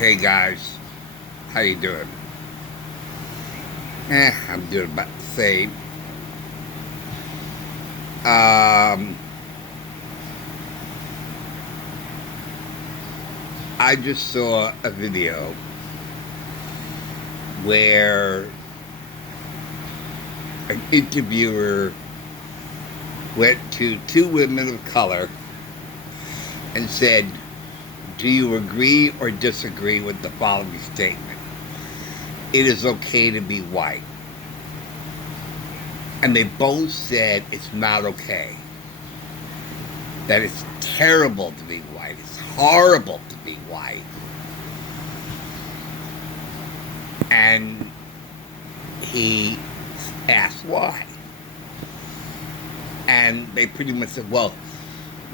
Hey guys, how you doing? I'm doing about the same. Um, I just saw a video where an interviewer went to two women of color and said, "Do you agree or disagree with the following statement? It is okay to be white." And they both said it's not okay. That it's terrible to be white. It's horrible to be white. And he asked why. And they pretty much said, well,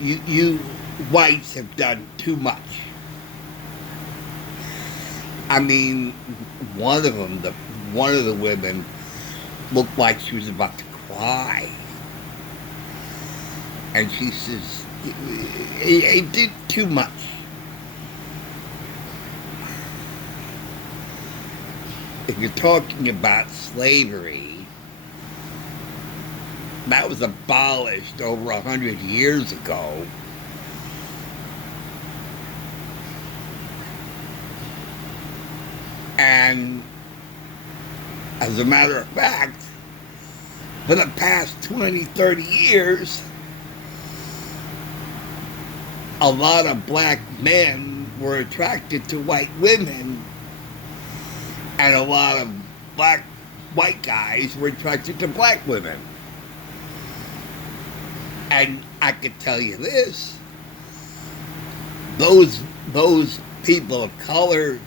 you whites have done too much. I mean, one of the women looked like she was about to cry. And she says, it did too much. If you're talking about slavery, that was abolished over 100 years ago. And as a matter of fact, for the past 20, 30 years, a lot of black men were attracted to white women, and a lot of white guys were attracted to black women. And I could tell you this, those people of color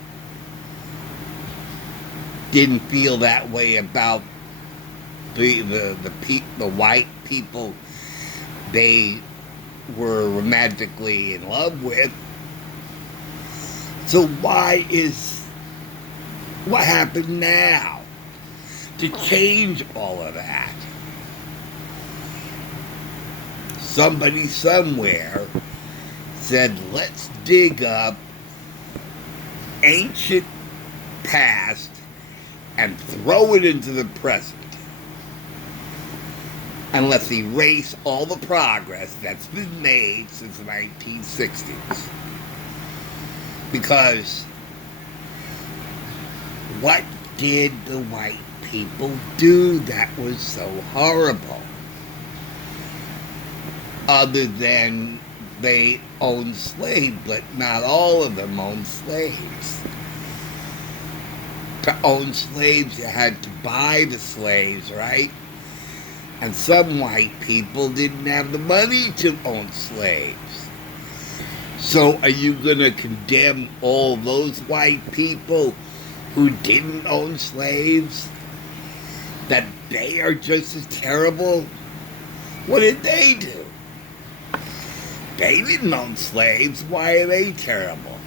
didn't feel that way about the white people they were romantically in love with. So what happened now to change all of that? Somebody somewhere said, let's dig up ancient past and throw it into the present. And let's erase all the progress that's been made since the 1960s. Because what did the white people do that was so horrible? Other than they owned slaves, but not all of them owned slaves. To own slaves, you had to buy the slaves, right? And some white people didn't have the money to own slaves. So are you going to condemn all those white people who didn't own slaves? That they are just as terrible? What did they do? They didn't own slaves. Why are they terrible?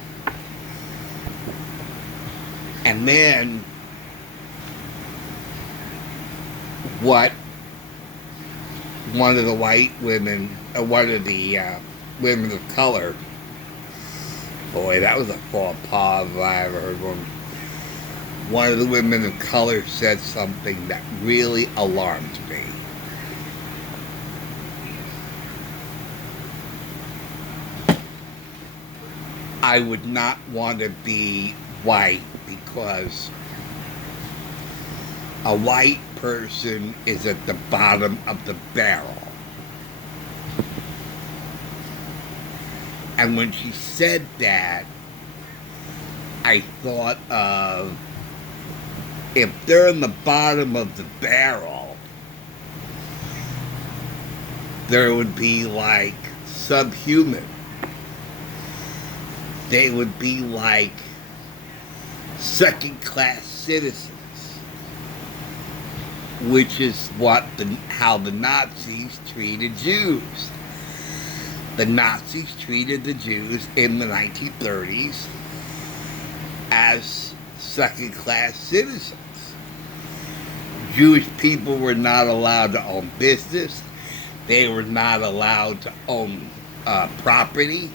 And then, what one of the white women, one of the women of color, boy, that was a faux pas if I ever heard one. One of the women of color said something that really alarmed me. I would not want to be white because a white person is at the bottom of the barrel. And when she said that, I thought of, if they're in the bottom of the barrel, there would be like subhuman. They would be like second-class citizens, which is how the Nazis treated Jews. The Nazis treated the Jews in the 1930s as second-class citizens. Jewish people were not allowed to own business. They were not allowed to own property.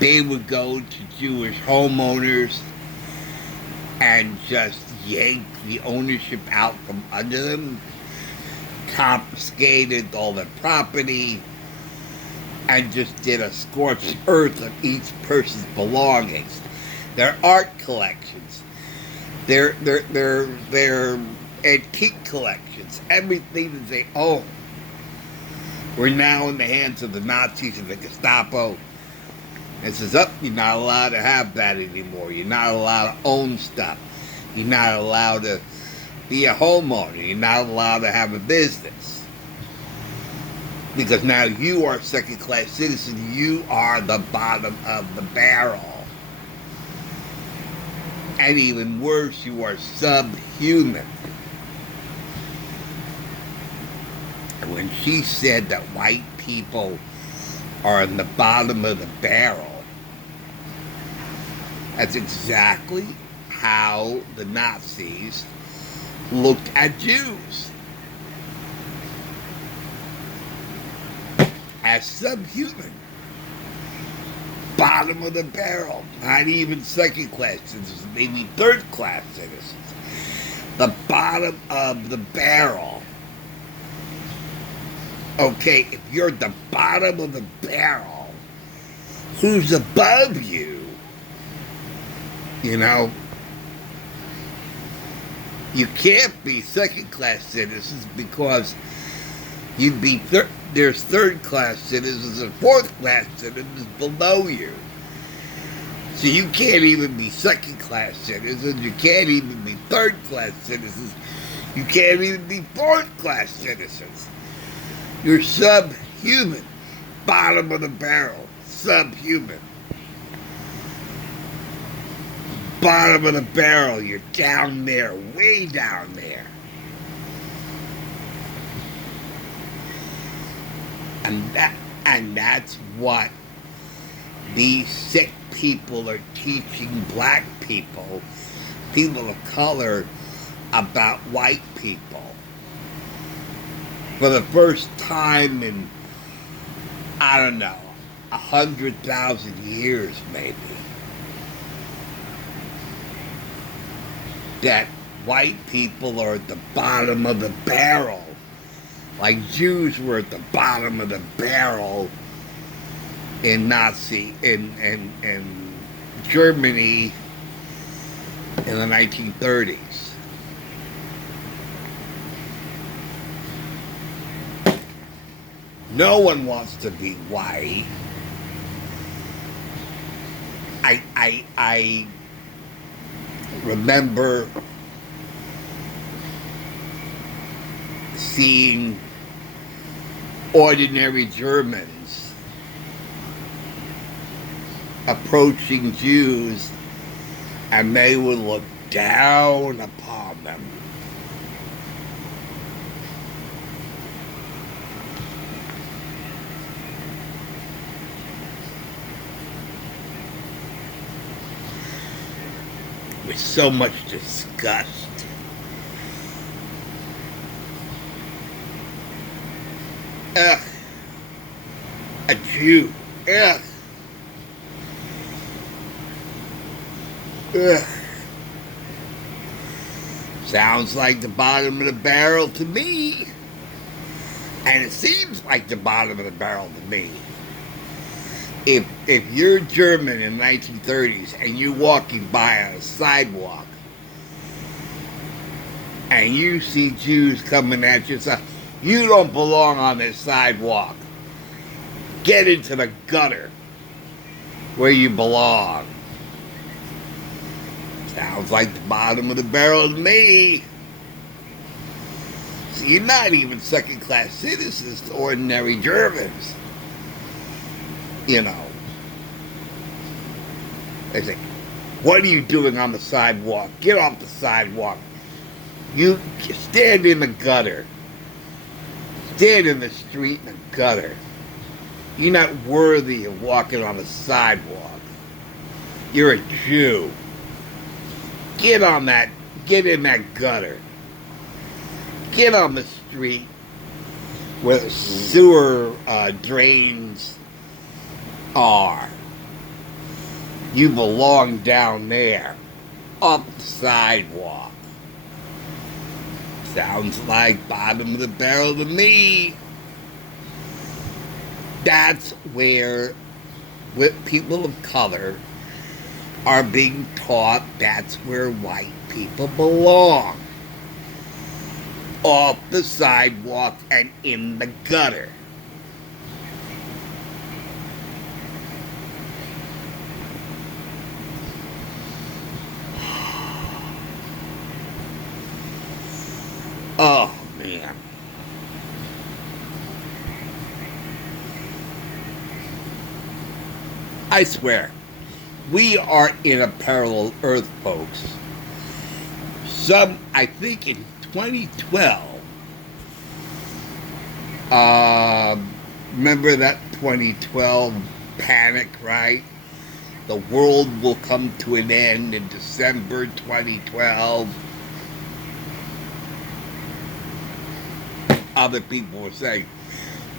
They would go to Jewish homeowners and just yank the ownership out from under them, confiscated all their property, and just did a scorched earth of each person's belongings. Their art collections, their antique collections, everything that they own were now in the hands of the Nazis and the Gestapo. And says, oh, you're not allowed to have that anymore. You're not allowed to own stuff. You're not allowed to be a homeowner. You're not allowed to have a business. Because now you are a second-class citizen. You are the bottom of the barrel. And even worse, you are subhuman. And when she said that white people are in the bottom of the barrel, that's exactly how the Nazis looked at Jews. As subhuman. Bottom of the barrel. Not even second-class citizens, maybe third-class citizens. The bottom of the barrel. Okay, if you're the bottom of the barrel, who's above you? You know, you can't be second-class citizens because you'd be there's third-class citizens and fourth-class citizens below you. So you can't even be second-class citizens. You can't even be third-class citizens. You can't even be fourth-class citizens. You're subhuman. Bottom of the barrel. Subhuman. Bottom of the barrel. You're down there. Way down there. And that's what these sick people are teaching black people, people of color, about white people. For the first time in, I don't know, 100,000 years maybe, that white people are at the bottom of the barrel, like Jews were at the bottom of the barrel in Nazi, in Germany in the 1930s. No one wants to be white. I remember seeing ordinary Germans approaching Jews, and they would look down upon them. With so much disgust. Ugh. A Jew. Ugh. Ugh. Sounds like the bottom of the barrel to me. And it seems like the bottom of the barrel to me. If you're German in the 1930s and you're walking by on a sidewalk and you see Jews coming at you, so you don't belong on this sidewalk. Get into the gutter where you belong. Sounds like the bottom of the barrel to me. So you're not even second-class citizens to ordinary Germans. You know. They say, what are you doing on the sidewalk? Get off the sidewalk. You stand in the gutter. Stand in the street in the gutter. You're not worthy of walking on the sidewalk. You're a Jew. Get in that gutter. Get on the street where the sewer drains are. You belong down there, up the sidewalk. Sounds like bottom of the barrel to me. That's where people of color are being taught that's where white people belong. Off the sidewalk and in the gutter. Oh, man. I swear, we are in a parallel Earth, folks. I think in 2012, remember that 2012 panic, right? The world will come to an end in December 2012. Other people were saying,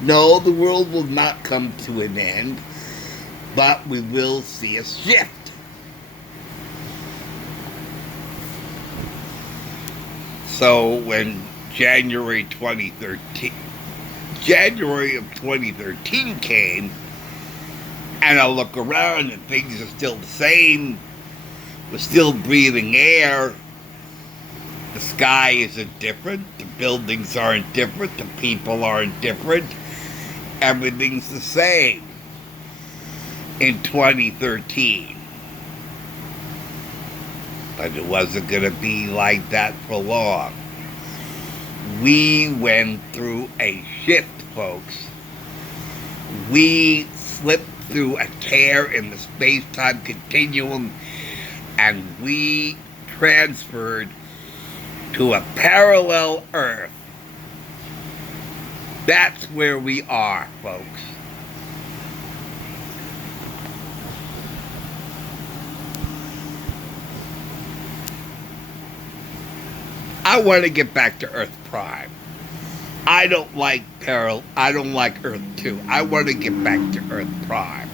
no, the world will not come to an end, but we will see a shift. So when January of 2013 came, and I look around and things are still the same, we're still breathing air, the sky isn't different, the buildings aren't different, the people aren't different, everything's the same in 2013. But it wasn't going to be like that for long. We went through a shift, folks. We slipped through a tear in the space-time continuum, and we transferred to a parallel Earth. That's where we are, folks. I want to get back to Earth Prime. I don't like Earth 2. I want to get back to Earth Prime.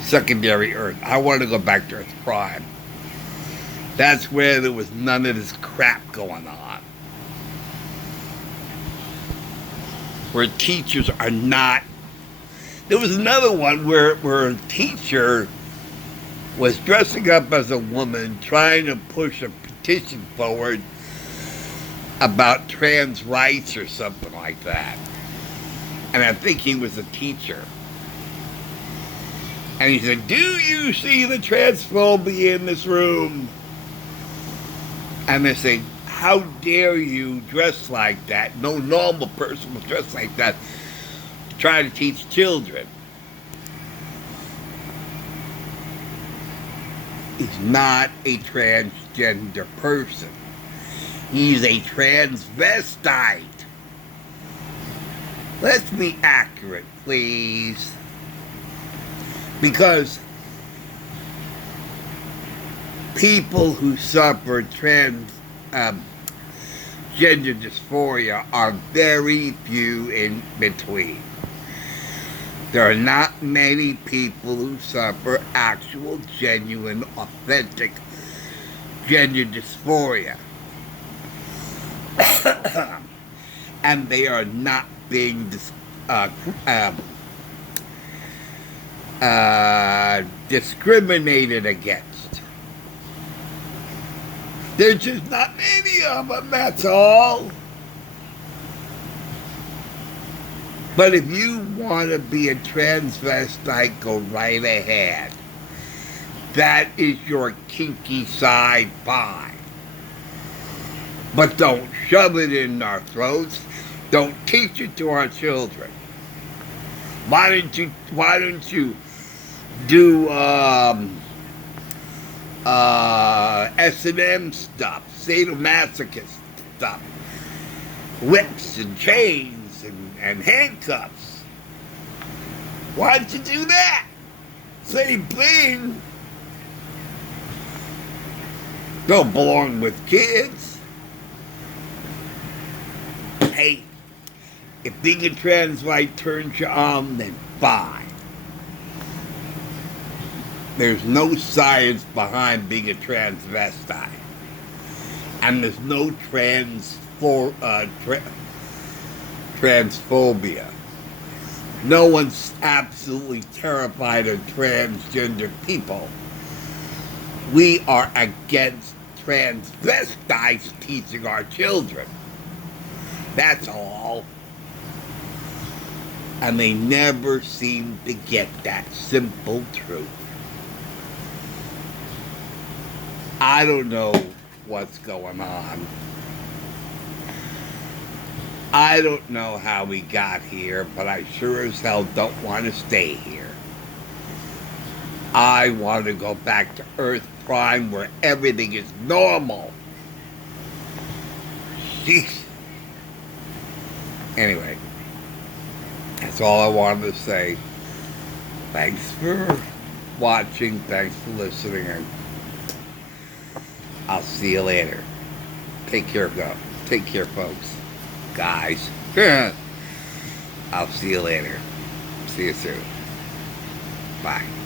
Secondary Earth. I want to go back to Earth Prime. That's where there was none of this crap going on. Where teachers are not... There was another one where a teacher was dressing up as a woman trying to push a petition forward about trans rights or something like that. And I think he was a teacher. And he said, "Do you see the transphobia in this room?" And they say, "How dare you dress like that? No normal person will dress like that to try to teach children." He's not a transgender person. He's a transvestite. Let's be accurate, please. Because people who suffer gender dysphoria are very few in between. There are not many people who suffer actual, genuine, authentic gender dysphoria. And they are not being discriminated against. There's just not many of them, that's all. But if you want to be a transvestite, go right ahead. That is your kinky side, fine. But don't shove it in our throats. Don't teach it to our children. Why don't you do S&M stuff, sadomasochist stuff, whips and chains and handcuffs? Why don't you do that? Same thing. Don't belong with kids. Hey, if being a transvestite turns you on, then fine. There's no science behind being a transvestite. And there's no transphobia. No one's absolutely terrified of transgender people. We are against transvestites teaching our children. That's all. And they never seem to get that simple truth. I don't know what's going on. I don't know how we got here, but I sure as hell don't want to stay here. I want to go back to Earth Prime where everything is normal. Sheesh. Anyway, that's all I wanted to say. Thanks for watching. Thanks for listening. And I'll see you later. Take care, folks. Guys. I'll see you later. See you soon. Bye.